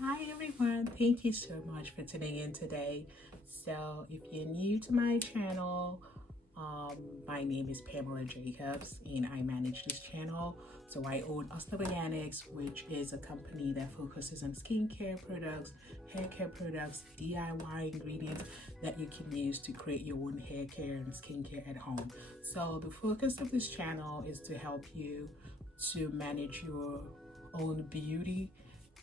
Hi everyone, thank you so much for tuning in today. So if you're new to my channel, my name is Pamela Jacobs and I manage this channel. So I own Organics, which is a company that focuses on skincare products, hair care products, DIY ingredients that you can use to create your own hair care and skincare at home. So the focus of this channel is to help you to manage your own beauty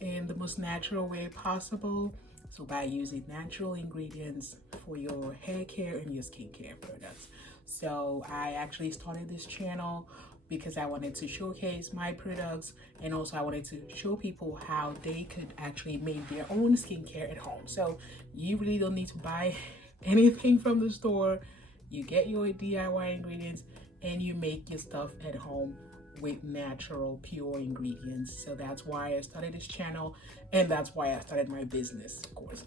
in the most natural way possible. So by using natural ingredients for your hair care and your skincare products. So I actually started this channel because I wanted to showcase my products, and also I wanted to show people how they could actually make their own skincare at home. So you really don't need to buy anything from the store. You get your DIY ingredients and you make your stuff at home with natural pure ingredients. So that's why I started this channel, and that's why I started my business, of course.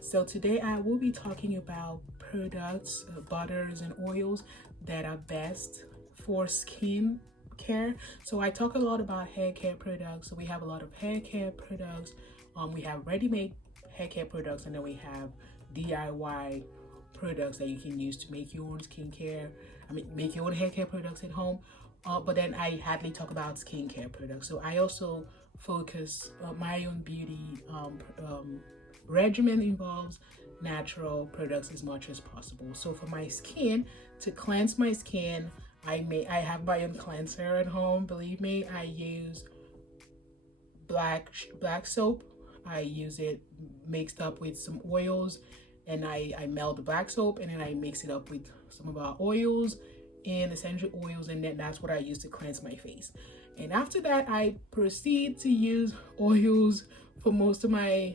So today I will be talking about products, butters and oils that are best for skin care. So I talk a lot about hair care products. So we have a lot of hair care products. We have ready-made hair care products, and then we have DIY products that you can use to make your own skincare. Make your own hair care products at home. But then I hardly talk about skincare products. So I also focus my own beauty regimen involves natural products as much as possible. So for my skin, to cleanse my skin, I have my own cleanser at home. Believe me, I use black soap. I use it mixed up with some oils, and I melt the black soap and then I mix it up with some of our oils and essential oils, and then that's what I use to cleanse my face. And after that, I proceed to use oils for most of my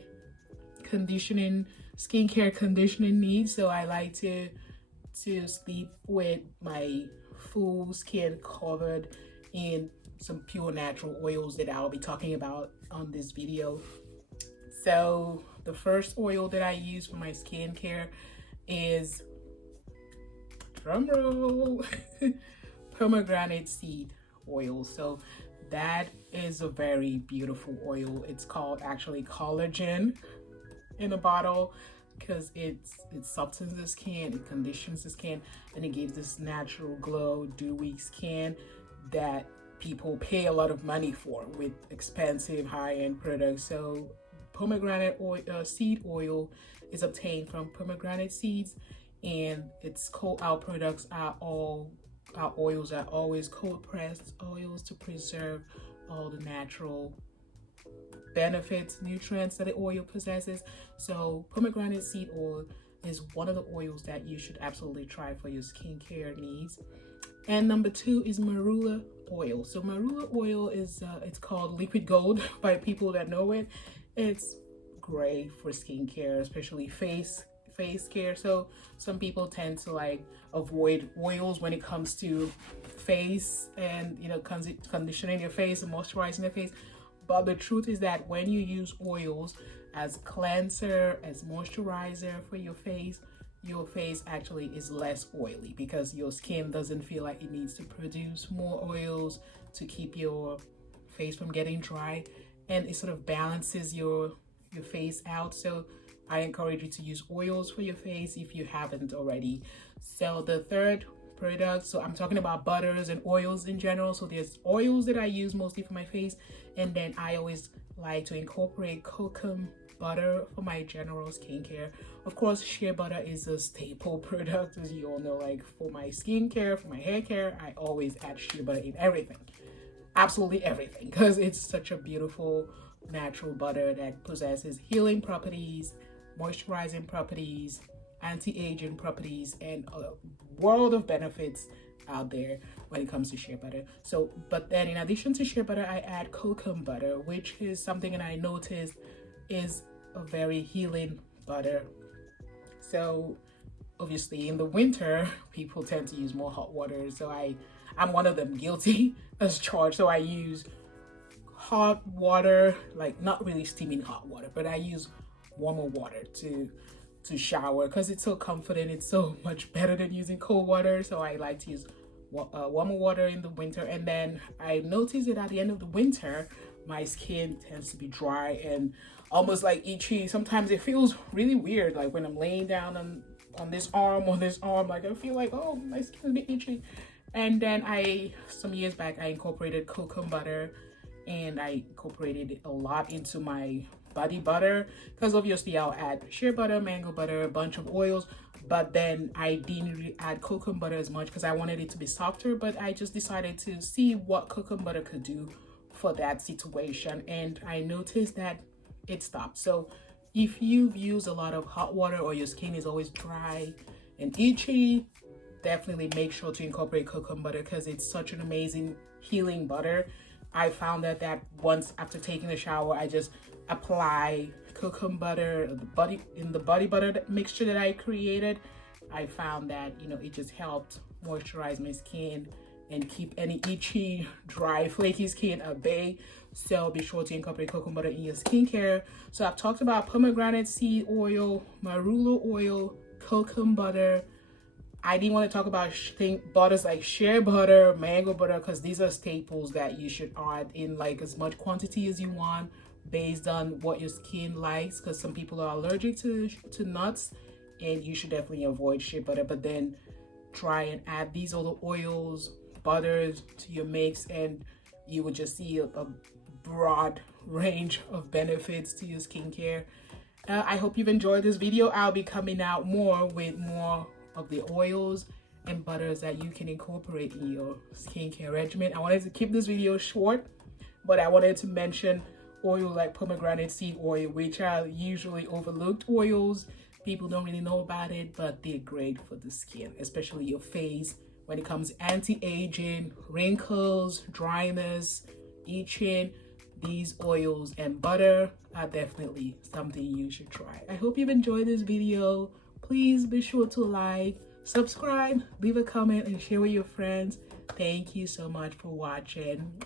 skincare conditioning needs. So I like to sleep with my full skin covered in some pure natural oils that I'll be talking about on this video. So the first oil that I use for my skincare is, drum roll, pomegranate seed oil. So that is a very beautiful oil. It's called actually collagen in a bottle because it softens the skin, it conditions the skin, and it gives this natural glow, dewy skin that people pay a lot of money for with expensive high-end products. So pomegranate seed oil is obtained from pomegranate seeds, and our oils are always cold pressed oils to preserve all the natural benefits, nutrients that the oil possesses. So pomegranate seed oil is one of the oils that you should absolutely try for your skincare needs. And number two is marula oil. So marula oil is it's called liquid gold by people that know it. It's great for skincare, especially face care. So some people tend to like avoid oils when it comes to face and conditioning your face and moisturizing your face. But the truth is that when you use oils as cleanser, as moisturizer for your face actually is less oily because your skin doesn't feel like it needs to produce more oils to keep your face from getting dry, and it sort of balances your face out. So I encourage you to use oils for your face if you haven't already. So the third product, so I'm talking about butters and oils in general. So there's oils that I use mostly for my face, and then I always like to incorporate cocoa butter for my general skincare. Of course, shea butter is a staple product, as you all know. Like for my skincare, for my hair care, I always add shea butter in everything, absolutely everything, because it's such a beautiful natural butter that possesses healing properties, moisturizing properties, anti-aging properties, and a world of benefits out there when it comes to shea butter. So, but then in addition to shea butter, I add cocoa butter, which is something that I noticed is a very healing butter. So obviously in the winter, people tend to use more hot water. So I'm one of them, guilty as charged. So I use hot water, like not really steaming hot water, but I use warmer water to shower because it's so comforting. It's so much better than using cold water. So I like to use warmer water in the winter. And then I noticed that at the end of the winter, my skin tends to be dry and almost like itchy. Sometimes it feels really weird, like when I'm laying down on this arm, like I feel like, oh, my skin is a bit itchy. And then some years back, I incorporated cocoa butter, and I incorporated it a lot into my body butter, because obviously I'll add shea butter, mango butter, a bunch of oils, but then I didn't really add cocoa butter as much because I wanted it to be softer. But I just decided to see what cocoa butter could do for that situation, and I noticed that it stopped. So if you've used a lot of hot water or your skin is always dry and itchy, definitely make sure to incorporate cocoa butter because it's such an amazing healing butter. I found that once after taking a shower, I just apply cocoa butter in the body butter mixture that I created. I found that, you know, it just helped moisturize my skin and keep any itchy, dry, flaky skin at bay. So be sure to incorporate cocoa butter in your skincare. So I've talked about pomegranate seed oil, marula oil, cocoa butter. I didn't want to talk about butters like shea butter, mango butter, because these are staples that you should add in like as much quantity as you want based on what your skin likes, because some people are allergic to nuts, and you should definitely avoid shea butter. But then try and add these other oils, butters to your mix, and you will just see a broad range of benefits to your skincare. I hope you've enjoyed this video. I'll be coming out with more of the oils and butters that you can incorporate in your skincare regimen. I wanted to keep this video short, but I wanted to mention oils like pomegranate seed oil, which are usually overlooked oils. People don't really know about it, but they're great for the skin, especially your face, when it comes to anti-aging, wrinkles, dryness, itching. These oils and butter are definitely something you should try. I hope you've enjoyed this video. Please be sure to like, subscribe, leave a comment, and share with your friends. Thank you so much for watching.